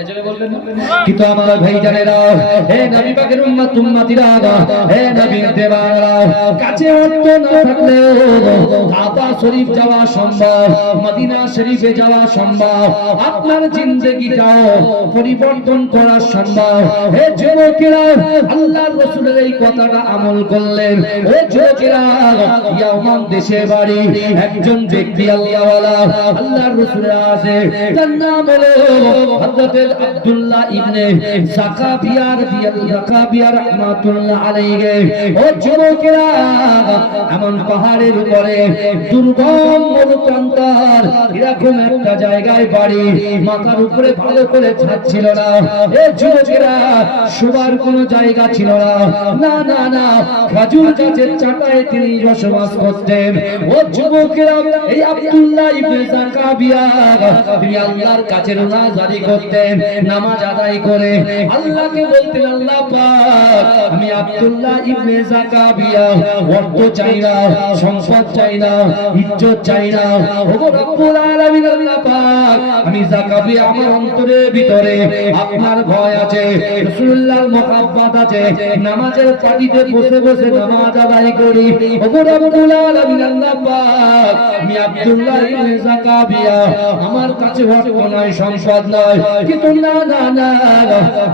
এজন্য বলবেন কিন্তু আমার ভাই জানেরা, হে নবী পাকের উম্মতিরা, হে নবীর দেওয়ারা, কাছে অর্থ না থাকলেও কাবা শরীফ যাওয়া সম্ভব, মদিনা শরীফে যাওয়া সম্ভব, আপনার জিন্দেগিটাও পরিবর্তন করা সম্ভব। হে যুবকেরা, আল্লাহর রাসূলের এই কথাটা আমল করলেন। ও যুবকেরা, ইয়ামান দেশে বাড়ি একজন ব্যক্তি আল্লাহওয়ালা, আল্লাহর রাসূলের আছে, তার নাম হলো হযরত আব্দুল্লাহ ইবনে যাকাবিয়া রাহমাতুল্লাহ আলাইহি। ও যুবকেরা, এমন পাহাড়ের উপরে দুর্গম মরুপ্রান্তর এরকম একটা জায়গায় বাড়ি, মাথার উপরে ভালো করে ছাদ ছিল না। এ যুবকেরা, শোবার কোনো জায়গা ছিল না, না না না, খেজুর গাছের চাটায় তিনি বসবাস করতেন। ও যুবকেরা, এই আব্দুল্লাহ ইবনে যাকাবিয়া তিনি আল্লাহর কাছে রোজা জারি করতেন, নামাজ আদায় করে আল্লাহকে বলতেন, আল্লাহ পাক, আমি আব্দুল্লাহ ইবনে যাকাবিয়া অর্থ চাই না, সম্পদ চাই না, ইজ্জত চাই না, ওগো রব্বুল আলামিন আল্লাহ পাক, আমি যাকাবিয়া আমার অন্তরের ভিতরে আপনার ভয় আছে, রাসূলুল্লাহর মুহাব্বত আছে, নামাজের পাটিতে বসে বসে নামাজ আদায় করি, ওগো রব্বুল আলামিন আল্লাহ পাক, আমি আব্দুল্লাহ ইবনে যাকাবিয়া আমার কাছে অর্থ নয়, সম্পদ নয়, কিন্তু না না না,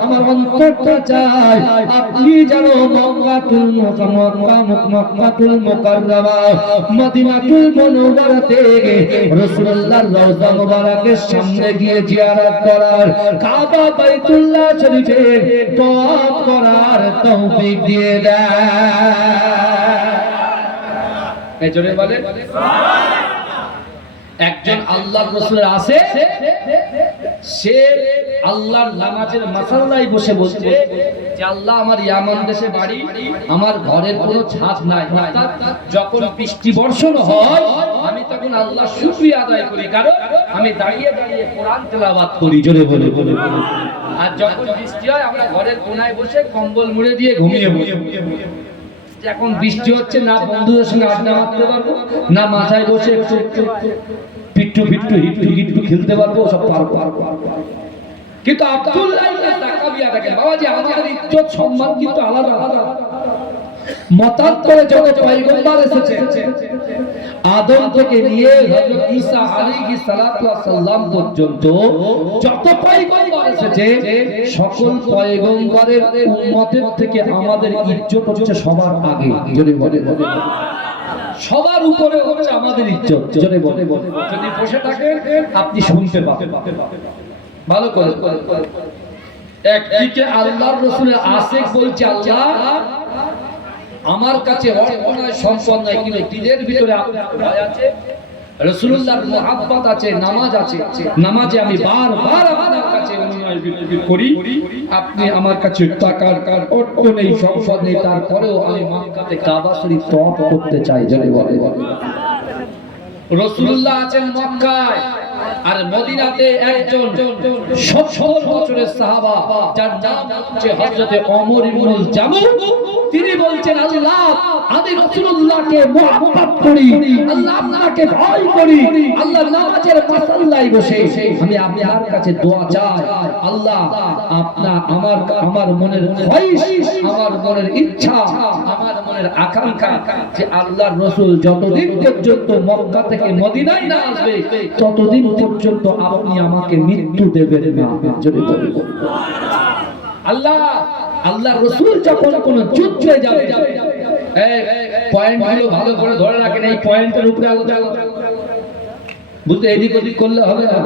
আমার অন্তরটা চাই আপনি জানো মক্কাতুল মুকাররমা মদিনাতুল মুনাওয়ারাতে রাসূলুল্লাহর রওজা মুবারকের সামনে গিয়ে জিয়ারত করার, কাবা বাইতুল্লাহ শরীফে তওয়াফ করার তৌফিক দিয়ে দেয়। এই জোরে বলে সুবহানাল্লাহ। একজন আল্লাহর রাসূলের আছে, সে আল্লাহর নামাজের মাসাল্লায় বসে বলছে যে আল্লাহ, আমার ইয়ামান দেশে বাড়ি, আমার ঘরের কোনো ছাদ নাই, অর্থাৎ যখন বৃষ্টি বর্ষণ হয় আমি তখন আল্লাহ শুকরিয়া আদায় করি, কারণ আমি দাঁড়িয়ে দাঁড়িয়ে কোরআন তেলাওয়াত করি। জোরে বলে বলে। আর যখন বৃষ্টি হয় আমরা ঘরের কোনায় বসে কম্বল মুড়ে দিয়ে ঘুমিয়ে পড়ি। এখন বৃষ্টি হচ্ছে না, বন্ধুদের সঙ্গে আড্ডা মারতে পারবো না, মাথায় বসে একটু পিট্টু পিট্টু হিট্টু হিট্টু খেলতে পারবো, সব পারবো। কিন্তু আব্দুল্লাহ ইবনে যাকাবিয়া দেখেন বাবাজি, আমাদের ইজ্জত সম্মান কিন্তু আলাদা আলাদা। মতান্তরে যত পয়গম্বর এসেছে, আদম থেকে নিয়ে হযরত ঈসা আলাইহিস সালাতু ওয়াস সালাম পর্যন্ত যত পয়গম্বর এসেছে, সকল পয়গম্বরের উম্মতের থেকে আমাদের ইজ্জত হচ্ছে সবার আগে। জোরে বলে বলে। সবার উপরে হচ্ছে আমাদের ইজ্জত। জোরে বলে বলে। যদি বসে থাকেন আপনি শুনতে পাবেন ভালো করে। একদিকে আল্লাহর রাসূলের আশিক বলছে, আল্লাহ আমার কাছে অর্থ নয়, সম্পদ নাই, কিন্তু দিলের ভিতরে আপনার ভয় আছে, রাসূলুল্লাহর মুহাব্বত আছে, নামাজ আছে, নামাজে আমি বারবার আপনার কাছে অনুনয় করি, আপনি আমার কাছে টাকার অর্থ নেই, সম্পদ নেই, তারপরেও আমি মক্কাতে কাবা শরীফ তওয়াফ করতে চাই। জোরে বলে বলে। রাসূলুল্লাহ আছেন মক্কায়, আর মদিনাতে একজন 70 বছরের সাহাবা, যার নাম হচ্ছে হযরত ওমর ইবনুল জামু, তিনি বলছেন, আল্লাহ আমি রাসূলুল্লাহকে মুহাব্বত করি, আল্লাহ আপনাকে ভয় করি, আল্লাহ নামাজের মাসাল্লায় বসে আমি আপনার কাছে দোয়া চাই, আল্লাহ আমার মনের খ্বাহিশ, আমার মনের ইচ্ছা, আমার মনের আকাঙ্ক্ষা যে আল্লাহর রাসূল যতদিন পর্যন্ত মক্কা থেকে মদিনায় না আসবে ততদিন পর্যন্ত আপনি আমাকে মৃত্যু দেবেন না। জোরে বলে আল্লাহর রাসূল যখন কোন যুদ্ধে যাবে, এই পয়েন্টগুলো ভালো করে ধরে রাখেন, এই পয়েন্টের উপরে আলোচনা বুঝতে এদিক ওদিক করলে হবে না,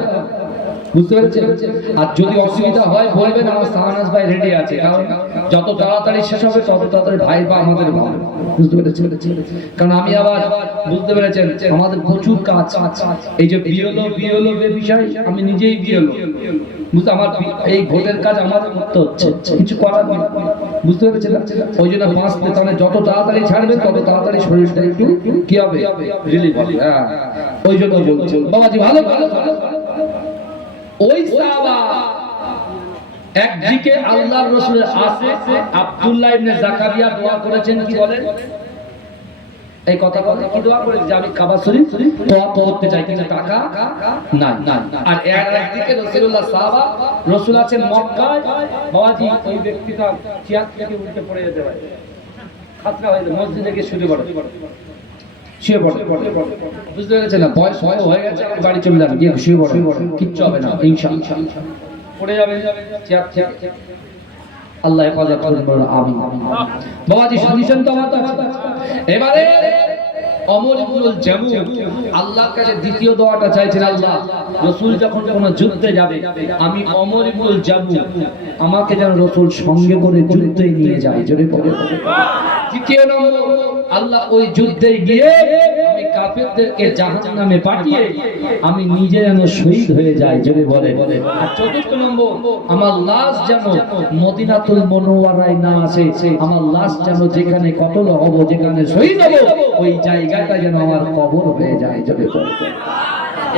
বুঝতে পেরেছেন? আর যদি অসুবিধা হয় বলবেন, আমার সাহানাস ভাই রেডি আছে, কারণ যত তাড়াতাড়ি শেষ হবে তত তাড়াতাড়ি ভাই বা আমাদের ভালো, বুঝতে পেরেছেন? কারণ আমি আবার বুঝতে পেরেছেন আমাদের প্রচুর কাজ, এই যে বিএলও বিষয়, আমি নিজেই বিএলও, বুঝতে, আমার এই ভোটের কাজ আমার করতে হচ্ছে, কিছু করার নেই, বুঝতে পেরেছেন? ওই জন্য বাঁচতে তাহলে যত তাড়াতাড়ি ছাড়বেন তত তাড়াতাড়ি শরীরটা একটু কি হবে, রিলিফ হবে। হ্যাঁ, ওই জন্য বলছি বাবাজি ভালো ভালো। ওই সাহাবা একদিকে আল্লাহর রাসূলের আশিক আব্দুল্লাহ ইবনে যাকারিয়া দোয়া করেছেন, কি বলেন? এই কথা বলে কি দোয়া করে যে আমি কাবা শরীফ তওয়াফ করতে চাই, কিন্তু টাকা নাই। আর এর একদিকে রাসূলুল্লাহ সাহাবা, রাসূল আছেন মক্কায়, বাবাজি ওই ব্যক্তিটা চেয়ার থেকে উঠে পড়ে যেতে পারে, খাতরা হয়ে যায়, মসজিদে গিয়ে শুয়ে পড়ে, বুঝতে পেরেছেন না? বয়স হয়ে গেছে, বাড়ি চলে যাবে, গিয়ে শুয়ে পড়ে, কিচ্ছু হবে না ইনশাআল্লাহ, পড়ে যাবে চেয়ার থেকে। আল্লাহ হেফাজত করুন, আমিন। বাবাজি শুনছেন তো আমার কথা? এবারে ওমর ইবনুল জামু আল্লাহর কাছে দ্বিতীয় দোয়াটা চাইছেন, আল্লাহ রাসূল যখন কোন যুদ্ধে যাবে, আমি ওমর ইবনুল জামু আমাকে যেন রাসূল সঙ্গে করে যুদ্ধে নিয়ে যায়, জোরে বলে। দ্বিতীয় নম্বর, আল্লাহ ওই যুদ্ধে গিয়ে আমি কাফেরদেরকে জাহান্নামে পাঠিয়ে আমি নিজে যেন শহীদ হয়ে যাই, জোরে বলে। আর চতুর্থ নম্বর, আমার লাশ যেন মদিনাতুল মুনাওয়ারায় না আসে, আমার লাশ যেন যেখানে কতল হব, যেখানে শহীদ হব, ওই জায়গাটা যেন আমার কবর হয়ে যায়, জোরে বলে।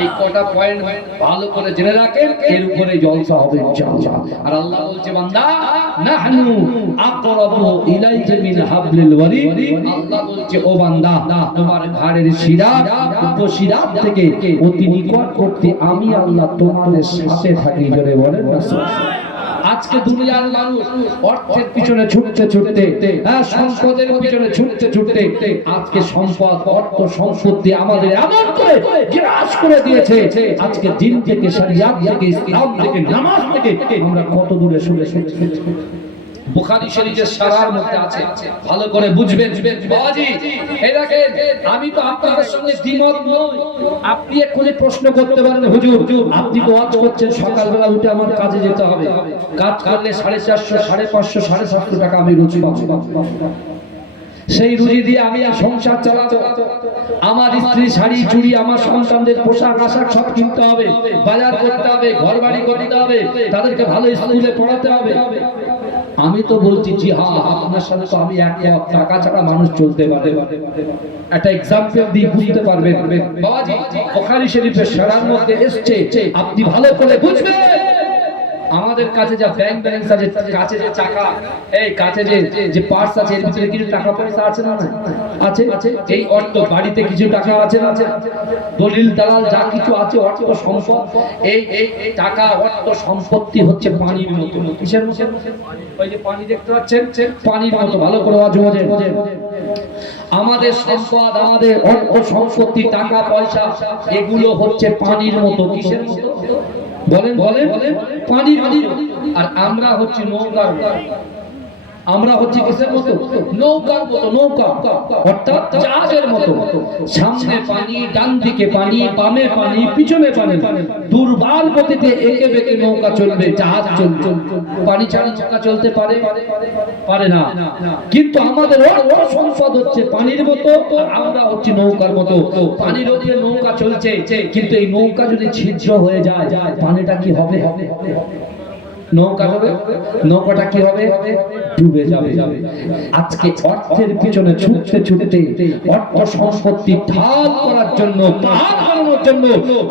এই কটা পয়েন্ট ভালো করে জেনে রাখেন, এর উপরে জলসা হবে ইনশাআল্লাহ। আর আল্লাহ বলছে, বান্দা নাহনু আকরাবু ইলাইকা মিন হাবলিল ওয়ারিদ, আল্লাহ বলছে ও বান্দা তোমার ঘাড়ের শিরা উপশিরা থেকে অতি নিকটবর্তী আমি আল্লাহ তোমাদের সাথে থাকি, জোরে বলেন রাসূল। আজকে দুনিয়ার মানুষ অর্থের পিছনে ছুটতে ছুটতে, সম্পদের পিছনে ছুটতে ছুটতে আজকে সম্পদ, অর্থ, সম্পত্তি আমাদের এমন করে গ্রাস করে দিয়েছে, আজকে দিন থেকে, শরিয়াত থেকে, ইসলাম থেকে, নামাজ থেকে আমরা কত দূরে সরে এসেছি। বুখারী শরীফের সারার মধ্যে আছে, ভালো করে বুঝবেন বাবাজি। এই দেখেন, আমি তো আপনাদের সঙ্গে দ্বিমত নই। আপনি এক্ষুনি প্রশ্ন করতে পারেন, হুজুর আপনি তো ওয়াজ করছেন সকালবেলা উঠে আমার কাজে যেতে হবে, কাজ করলে 450, 550, 750 টাকা আমি রুজি পাবো, সেই রুজি দিয়ে আমি আর সংসার চালাবো, আমার স্ত্রী শাড়ি চুড়ি, আমার সন্তানদের পোশাক আশাক সব কিনতে হবে, বাজার করতে হবে, ঘর বাড়ি করতে হবে, তাদেরকে ভালো স্কুলে পড়াতে হবে। আমি তো বলছি জি হ্যাঁ, আপনার সাথে তো আমি একমত, টাকা ছাড়া মানুষ চলতে পারে। একটা এক্সাম্পল দিয়ে বুঝতে পারবেন বাবাজি। বুখারী শরীফের সারার মধ্যে এসেছে, আপনি ভালো করে বুঝবেন। আমাদের কাছে যা ব্যাংক ব্যালেন্স আছে, কাছে যে টাকা, এই কাছে যে পার্স আছে, এর ভিতরে কিছু টাকা পয়সা আছে না? আছে। এই অর্থ বাড়িতে কিছু টাকা আছে না? দলিল দালাল যা কিছু আছে, অর্থ সম্পদ, এই টাকা অর্থ সম্পত্তি হচ্ছে পানির মতো। কিসের মতো? ওই যে পানি দেখতে পাচ্ছেন, পানির মতো। ভালো করে বোঝেন, আমাদের সম্পদ, আমাদের অর্থ সম্পত্তি, টাকা পয়সা, এগুলো হচ্ছে পানির মতো। কিসের মতো? বলেন, পানির মতো। আর আমরা হচ্ছে নৌকার, আমরা হচ্ছে কিসের মতো? নৌকার মতো। নৌকা অর্থাৎ জাহাজের মতো। সামনে পানি, ডান দিকে পানি, বামে পানি, পিছনে পানি, দুর্বার গতিতে এঁকে বেঁকে নৌকা চলবে, জাহাজ চলবে। পানি ছাড়া নৌকা চলতে পারে না। কিন্তু আমাদের অর্থ সম্পদ হচ্ছে পানির মতো, আমরা হচ্ছে নৌকার মতো। পানির ওপরে নৌকা চলছে, কিন্তু এই নৌকা যদি ছিদ্র হয়ে যায়, পানিটা কি হবে? নৌকাটা কি হবে? ডুবে যাবে। আজকে অর্থের পিছনে ছুটতে ছুটতে, অর্থ সম্পত্তি ঢাল করার জন্য, পাহাড় বানানোর জন্য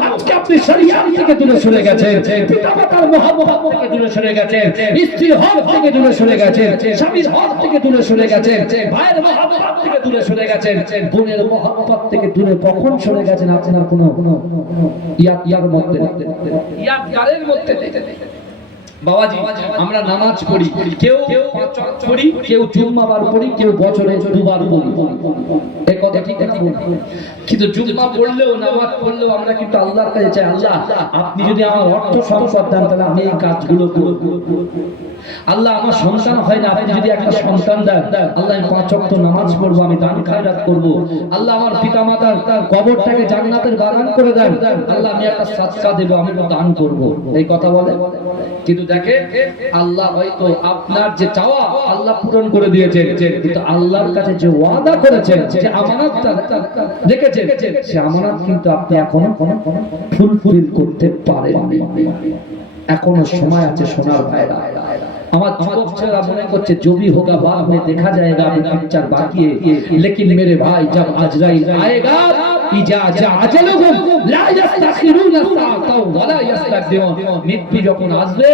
আজকে আপনি শরিয়াত থেকে দূরে সরে গেছেন, পিতামাতার মহব্বত থেকে দূরে সরে গেছেন, স্ত্রীর হক থেকে দূরে সরে গেছেন, স্বামীর হক থেকে দূরে সরে গেছেন, ভাইয়ের মহব্বত থেকে দূরে সরে গেছেন, বোনের মহব্বত থেকে দূরে কখন সরে গেছেন? আপনার কোনো ইয়ার মধ্যে, ইয়ার মধ্যে বাবাজি। আমরা নামাজ পড়ি, কেউ 5 ওয়াক্ত পড়ি, কেউ জুম্মাবার পড়ি, কেউ বছরে 2 বার পড়ি। এই কথা ঠিক আছে, কিন্তু জুম্মা পড়লেও, নামাজ পড়লেও আমরা কিন্তু আল্লাহর কাছে চাই, আল্লাহ আপনি যদি আমার অর্থ সম্পদ দেন, তাহলে আমি এই কাজগুলো করব। আল্লাহ আমার সন্তান হয় না, আপনি যদি একটা সন্তান দেন, আল্লাহ আমি 5 ওয়াক্ত নামাজ পড়বো, আমি দান খায়রাত করব। আল্লাহ আমার পিতামাতার কবরটাকে জান্নাতের বাগান করে দেন, আল্লাহ আমি একটা সাদকা দেব, আমি দান করব। এই কথা বলে। কিন্তু দেখেন, আল্লাহ হয়তো আপনার যে চাওয়া আল্লাহ পূরণ করে দিয়েছেন, কিন্তু আল্লাহর কাছে যে ওয়াদা করেছেন, যে আমানতটা রেখেছেন, সে আমানত কিন্তু আপনি এখনো ফুলফিল করতে পারেননি। এখনো সময় আছে সোনার ভাইরা। আমার যুবক ছেলেরা মনে করছে জবি হোগা বাদ মে দেখা যায়গা, পিকচার বাকি है, लेकिन मेरे भाई जब अजराइल आएगा ইজা জা আজালুহুম লা ইস্তাখিরুনা সাআতাও ওয়া লা ইস্তাকদিমুন। মৃত্যু যখন আসবে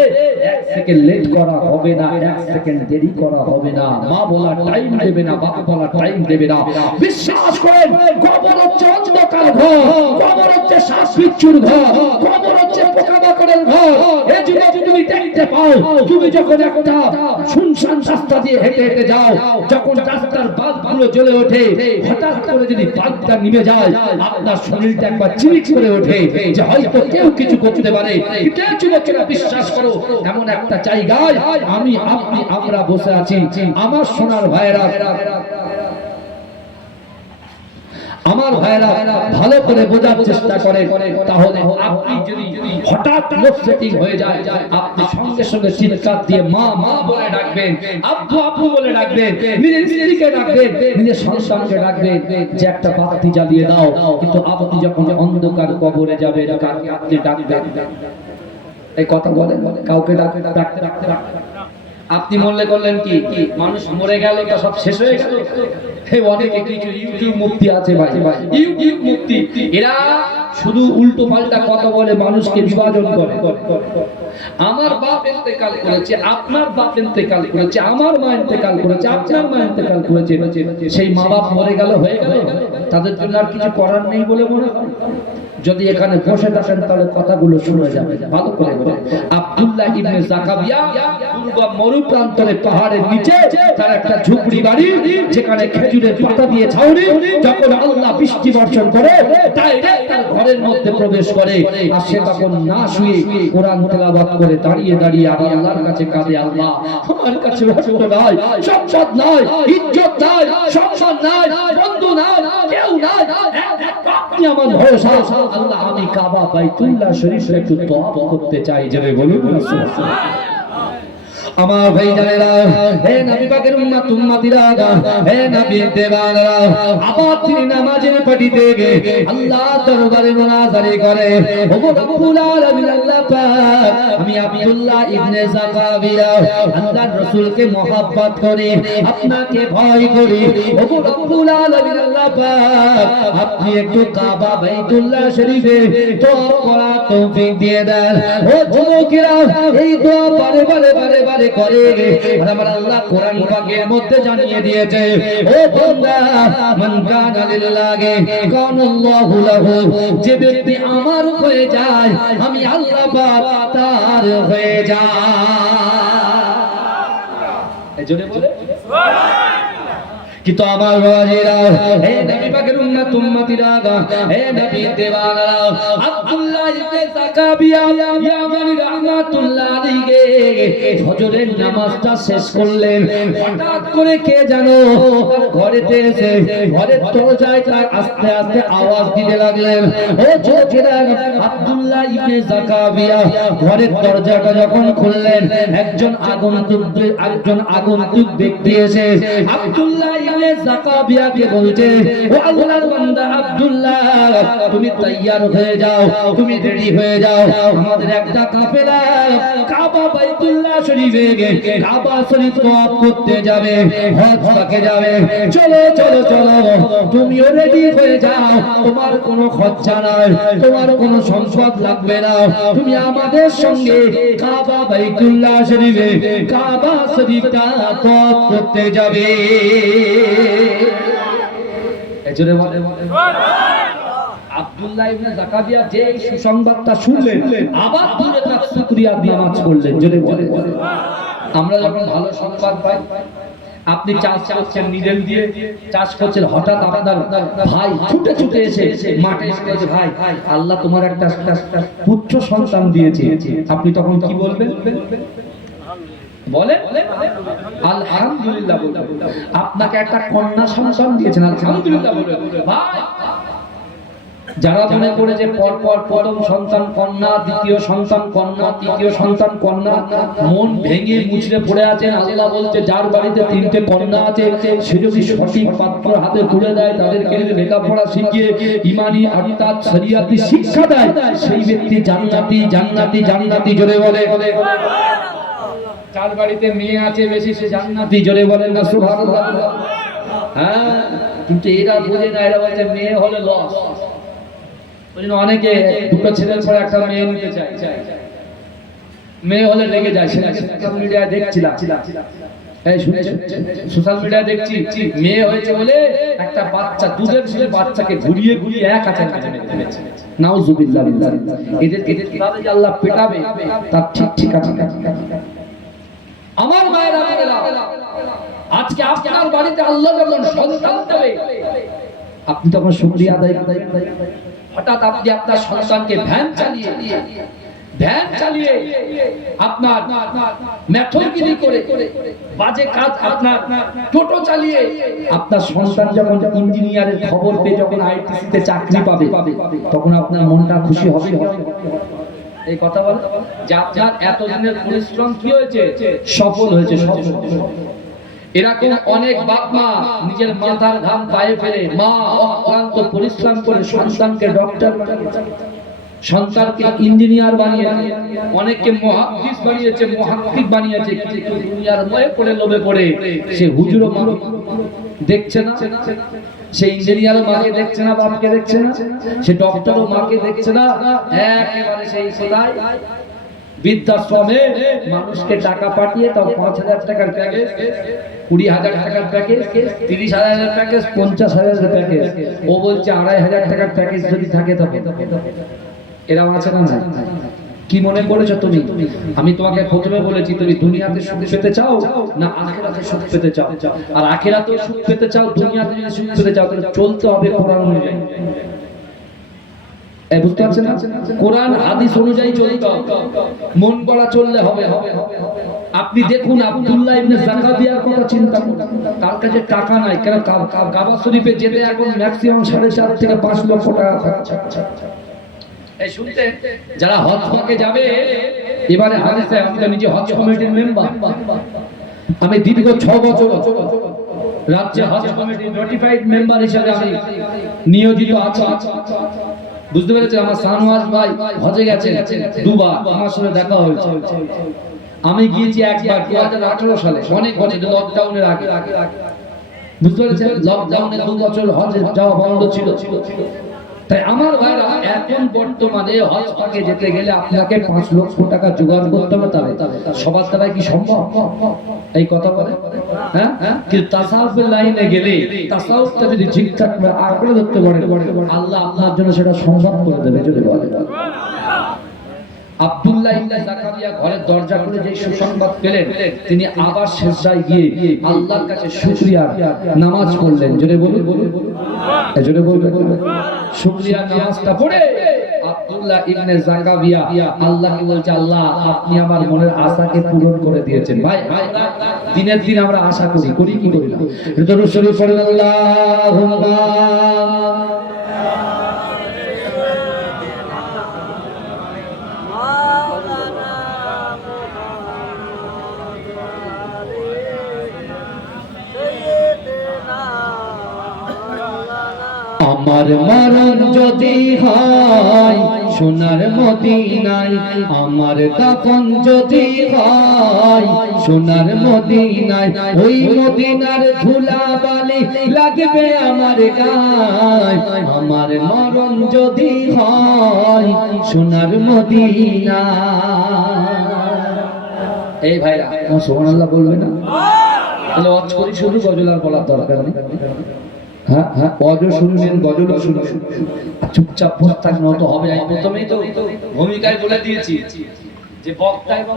এক সেকেন্ড লেট করা হবে না, এক সেকেন্ড দেরি করা হবে না। মা বলা টাইম দেবে না, বাবা বলা টাইম দেবে না। বিশ্বাস করেন, কবর হচ্ছে অন্ধকার ঘর, কবর হচ্ছে শ্বাস বিচ্ছুর ঘর, কবর হচ্ছে পোকামাকড়ের ঘর। এই যুবক তুমি দেখতে পাও, তুমি যখন একটা শুনশান রাস্তা দিয়ে হেঁটে হেঁটে যাও, যখন রাস্তার বাল্বগুলো জ্বলে ওঠে, হঠাৎ করে যদি বাল্বটা নিভে যায়, আপনার শরীরটা একবার চিরিক করে ওঠে যে হয়তো কেউ কিছু করতে পারে। কেউ যুবকেরা বিশ্বাস করো, এমন একটা জায়গায় আমি আপনি আমরা বসে আছি। আমার সোনার ভাইয়েরা, আমার ভাইরা ভালো করে বোঝার চেষ্টা করেন। তাহলে আপনি যদি হঠাৎ লোডশেডিং হয়ে যায়, আপনি সঙ্গে সঙ্গে চিৎকার দিয়ে মা মা বলে ডাকবেন, আব্বু আব্বু বলে ডাকবেন, নিজের স্ত্রীকে ডাকবেন, নিজের সন্তানকে ডাকবেন যে একটা বাতি জ্বালিয়ে দাও। কিন্তু আপনি যখন অন্ধকার কবরে যাবেন, কাকে আপনি ডাকবেন? এই কথা বলেন, কাউকে ডাকতে ডাকতে আপনি মনে করলেন কি মানুষ মরে গেল তো সব শেষ হয়ে গেল? অনেকে কিছু ইউটিউব মুক্তি আছে ভাই, ইউটিউব মুক্তি, এরা শুধু উল্টো পাল্টা কথা বলে, মানুষকে বিভাজন করে। আমার বাপ ইন্তেকাল করেছে, আপনার বাপ ইন্তেকাল করেছে, আমার মা ইন্তেকাল করেছে, আপনার মা ইন্তেকাল করেছে। সেই মা বাপ মরে গেল, হয়ে গেল, তাদের জন্য আর কিছু করার নেই বলে মনে হয়? যদি এখানে বসে থাকেন তাহলে কথাগুলো শুনে যাবে ভালো করে বলে। আব্দুল্লাহ ইবনে যাকাবিয়া দুর্গম মরুপ্রান্তরে পাহাড়ের নিচে তার একটা ঝুপড়ি বাড়ি, যেখানে খেজুরের পাতা দিয়ে ছাউনি। যখন আল্লাহ বৃষ্টি বর্ষণ করে, ডাইরেক্ট তার ঘরের মধ্যে প্রবেশ করে, আর সে তখন না শুয়ে কোরআন তেলাওয়াত করে দাঁড়িয়ে দাঁড়িয়ে আল্লাহর কাছে কাঁদে, আল্লাহ আমার কাছে অর্থ নাই, সম্পদ নাই, ইজ্জত নাই, সম্মান নাই, বন্ধু নাই, কেউ নাই, আপনি আমার ভরসা। আল্লাহ, আমি কাবা বাইতুল্লাহ শরীফে একটু তওয়াফ করতে চাই, যাবে বলুন সুবহানাল্লাহ। আমার ভাই জানেরা, হে নবী পাকের উম্মত উম্মতিরা, হে নবী দেওয়ানরা, আবার তিনি নামাজের পাটিতে গে আল্লাহ দরবারে মুনাজারি করে, ওগো রব্বুল আলামিন আল্লাহ পাক, আমি আব্দুল্লাহ ইবনে যাকাবিয়া আল্লাহর রাসূলকে মহব্বত করি, আপনাকে ভয় করি, ওগো রব্বুল আলামিন আল্লাহ পাক, আপনি একটু কাবা বাইতুল্লাহ শরীফে তওয়াফ করার তৌফিক দিয়ে দেন। ও যুবকেরা, এই দোয়া বারে বারে বারে বারে করে, আর আমার আল্লাহ কোরআন পাকের মধ্যে জানিয়ে দিয়েছে, ও বান্দা, মান কানা লিল্লাহি কানাল্লাহু লাহু, যে ব্যক্তি আমার হয়ে যায় আমি আল্লাহ পাক তার হয়ে যায়। এজন্য বলে সুবহানাল্লাহ। কিন্তু আমার বাবাজিরা, হে নবী পাকের উম্মত উম্মতিরা, হে নবী দেওয়ানরা, আব্দুল্লাহ ইবনে যাকাবিয়া ইয়ামানি রাহমাতুল্লাহ আলাইহি ফজরের নামাজটা শেষ করলেন। হঠাৎ করে কে জানো তার ঘরেতে এসে ঘরের দরজায় তার আস্তে আস্তে আওয়াজ দিতে লাগলেন। ও যুবকেরা, আব্দুল্লাহ ইবনে যাকাবিয়া ঘরের দরজাটা যখন খুললেন, একজন আগন্তুক ব্যক্তি এসে আব্দুল্লাহ ইবনে যাকাবিয়াকে বলছে, ও আল্লাহর বান্দা আব্দুল্লাহ, তুমি তৈয়ার হয়ে যাও, তুমি রেডি হয়ে যাও, আমাদের একটা কাফেলা কাবা বাইতুল্লাহ শরীফে কাবা শরীফ তওয়াফ করতে যাবে, হজ পাকে যাবে। চলো চলো চলো, তুমিও রেডি হয়ে যাও, তোমার কোনো খরচা নাই, তোমার কোনো সম্পদ লাগবে না, তুমি আমাদের সঙ্গে কাবা বাইতুল্লাহ শরীফে কাবা শরীফটা তওয়াফ করতে যাবে। এজন্য বলে আব্দুল্লাহ ইবনে যাকাবিয়া যে সুসংবাদটা শুনলেন, আবার দূরে তার শুকরিয়া নামাজ পড়লেন। জোরে বলে আমরা যখন ভালো সংবাদ পাই, আপনি চাষ করছেন নিডেল দিয়ে চাষ করছেন, হঠাৎ আপনার ভাই ছুটে ছুটে এসে মাঠে এসে, ভাই আল্লাহ তোমার একটা পুত্র সন্তান দিয়েছে, আপনি তখন কি বলবেন? বলে আলহামদুলিল্লাহ বলবেন। আপনাকে একটা কন্যা সন্তান দিয়েছেন, আলহামদুলিল্লাহ বলবেন। ভাই যারা মনে করে যে পরপর প্রথম সন্তান কন্যা, দ্বিতীয় সন্তান কন্যা, তৃতীয় সন্তান কন্যা, মন ভেঙে মুচড়ে পড়ে আছেন। আল্লাহ বলছে যার বাড়িতে 3টে কন্যা আছে, সে যদি সঠিক পাত্র হাতে তুলে দেয়, তাদেরকে লেখাপড়া শিখিয়ে ইমানি আকিদাত শরিয়াতি শিক্ষা দেয়, সেই ব্যক্তি জান্নাতি জান্নাতি জান্নাতি। জোরে বলে যার বাড়িতে মেয়ে আছে বেশি, সে জান্নাতি। জোরে বলেন না সুবহানাল্লাহ। হ্যাঁ, কিন্তু এরা বোঝে না, এরা বলছে মেয়ে হলে লস। ওই জন্য অনেকে দুটো ছেলের পরে একটা মেয়ে নিতে চায়, মেয়ে হলে লেগে যায়। সোশ্যাল মিডিয়ায় দেখছিলাম, এই সোশ্যাল মিডিয়ায় দেখছি মেয়ে হয়েছে বলে একটা বাচ্চা, দুধের ছেলে বাচ্চাকে ঘুরিয়ে ঘুরিয়ে এক হাতে মেরেছে। নাউজুবিল্লাহ। এদেরকে কিভাবে যে আল্লাহ পেটাবে তার ঠিক ঠিকানা নেই। আমার মায়েরা বোনেরা, আজকে আপনার বাড়িতে আল্লাহ যখন সন্তান দেবে, আপনি তখন শুকরিয়া আদায় করবেন। হঠাৎ আপনি আপনার সন্তানকে ভ্যান চালিয়ে আপনার মেথরগিরি করে বাজে কাজ, আপনার টোটো চালিয়ে আপনার সন্তান যখন ইঞ্জিনিয়ারের খবর পেয়ে যখন আইটিসিতে চাকরি পাবে, তখন আপনার মনটা খুশি হবে। এই কথা বলে যে আপনার এতদিনের পরিশ্রম কি হয়েছে, সফল হয়েছে। এরকম অনেক বাপ মা নিজের মাথার ঘাম পায়ে ফেলে, মা অক্লান্ত পরিশ্রম করে সন্তানকে ডক্টর বানিয়েছে, সন্তানকে ইঞ্জিনিয়ার বানিয়েছে, অনেককে মুহাদ্দিস বানিয়েছে, মুহাক্কিক বানিয়েছে। কিন্তু দুনিয়ার মোহে পড়ে, লোভে পড়ে সে হুজুর মা দেখছে না, সে ইঞ্জিনিয়ারও মাকে দেখছে না, বাপকে দেখছে না, সে ডক্টরও মাকে দেখছে না। একেবারে সেই সদাই বৃদ্ধাশ্রমে মানুষকে টাকা পাঠিয়ে, তাও 5,000 টাকার প্যাকেজ, 20,000 টাকার প্যাকেজ, 30,000 প্যাকেজ, 50,000 প্যাকেজ। ও বলছে 2,500 টাকার প্যাকেজ যদি থাকে তবে। এরকম আছে না? কি মনে করেছো তুমি? আমি তোমাকে প্রথমে বলেছি, তুমি দুনিয়াতে সুখ পেতে চাও না আখিরাতে সুখ পেতে চাও? আর আখিরাতে সুখ পেতে চাও, দুনিয়াতে যদি সুখ পেতে চাও, তাহলে চলতে হবে কোরআন অনুযায়ী। বুঝতে পারছেন না? কোরআন হাদিস অনুযায়ী চলতে হবে, মন গড়া চললে হবে। আপনি দেখুন আব্দুল্লাহ ইবনে জাকাবিয়ার কথা চিন্তা করুন। তার কাছে টাকা নাই, কেন কাবা শরীফে যেতে এখন ম্যাক্সিমাম 4.5 থেকে 5 লক্ষ টাকা খরচা। এই শুনতে যারা হজ পাকে যাবে, এবারে হাদিসে, আমি তো নিজে হজ কমিটির মেম্বার, আমি দীর্ঘ 6 বছর রাজ্যে হজ কমিটির নোটিফাইড মেম্বার হিসেবে আমি নিয়োজিত আছি। বুঝতে পেরেছেন? আমার শাহনওয়াজ ভাই হজে গেছেন দুবার, আমার সঙ্গে দেখা হয়েছে। আমি গিয়েছি একবার 2018 সালে, অনেক বছর, লকডাউনের আগে। বুঝতে পেরেছেন? লকডাউনের 2 বছর হজে যাওয়া বন্ধ ছিল। তাই আমার ভাইরা, এখন বর্তমানে হজ পাকে যেতে গেলে আপনাকে 5 লক্ষ টাকা জোগাড় করতে হবে। তাহলে সবার দ্বারা কি সম্ভব? এই কথা বলে, হ্যাঁ? কিন্তু তাসাউফের লাইনে গেলে, তাসাউফটা যদি ঠিকঠাক আঁকড়ে ধরতে পারে, আল্লাহ আপনার জন্য সেটা সম্ভব করে দেবে। যদি বলে আব্দুল্লাহ ইবনে জাকারিয়া ঘরের দরজা খুলে যে সুসংবাদ পেলেন, তিনি আবার সিজদায় গিয়ে আল্লাহর কাছে শুকরিয়া নামাজ পড়লেন। জোরে বলুন, জোরে বলবেন। শুকরিয়া নামাজটা পড়ে আব্দুল্লাহ ইবনে জাকারিয়া আল্লাহকে বলছে, আল্লাহ আপনি আমার মনের আশাকে পূরণ করে দিয়েছেন। ভাই, দিনের দিন আমরা আশা করি কি করি না? দরুদ শরীফ পড়েন, আল্লাহুম্মা আমার মরণ যদি হয় সোনার মদিনায়, আমার কাফন যদি হয় সোনার মদিনায়, ওই মদিনার ধুলাবালি লাগবে আমার গায়। আমার মরণ যদি হয় সোনার মদিনায়। এই ভাইরা, সুবহানাল্লাহ বলবে না? তাহলে ওয়াজ করি শুধু, গজল আর বলার দরকার নেই। হ্যাঁ, অজ শুনবেন, গজলও শুনবেন, চুপচাপ বসে থাকলে তো হবে। আমি প্রথমেই তো ভূমিকায় বলে দিয়েছি যে বক্তা এবং